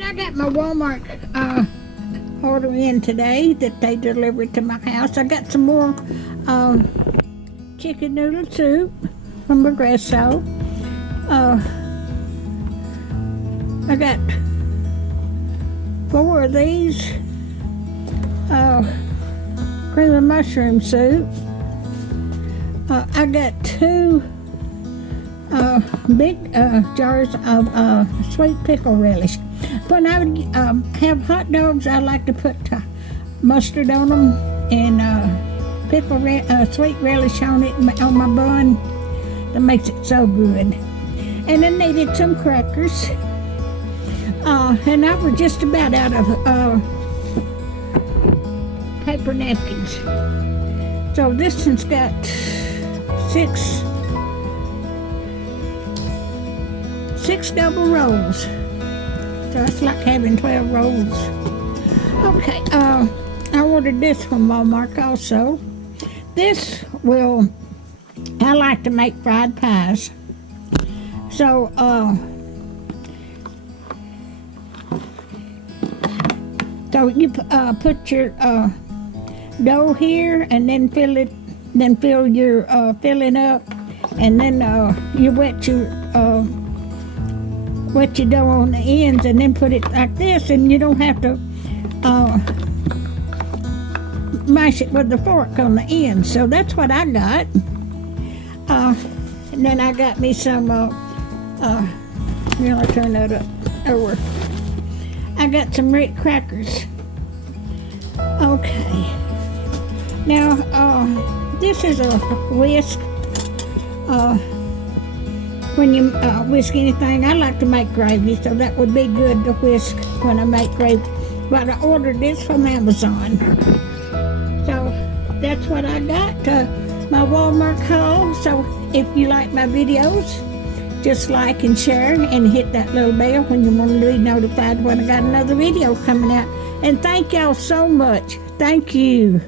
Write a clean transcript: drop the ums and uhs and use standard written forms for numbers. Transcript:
right, I got my Walmart order in today that they delivered to my house. I got some more chicken noodle soup from Progresso. I got 4 of these cream of mushroom soup. I got 2 big jars of sweet pickle relish. When I would have hot dogs, I like to put mustard on them and sweet relish on it on my bun. That makes it so good. And I needed some crackers. And I was just about out of paper napkins. So this one's got 6 double rolls. So it's like having 12 rolls. Okay, I ordered this from Walmart also. I like to make fried pies. So, you put your dough here and then fill your filling up, and then you wet your dough on the ends, and then put it like this, and you don't have to mash it with the fork on the end. So that's what I got. And then I got me some I'll turn that up over. I got some red crackers. Okay. Now this is a whisk. When you whisk anything, I like to make gravy, so that would be good to whisk when I make gravy. But I ordered this from Amazon. So that's what I got, my Walmart haul. So if you like my videos, just like and share and hit that little bell when you want to be notified when I got another video coming out. And thank y'all so much. Thank you.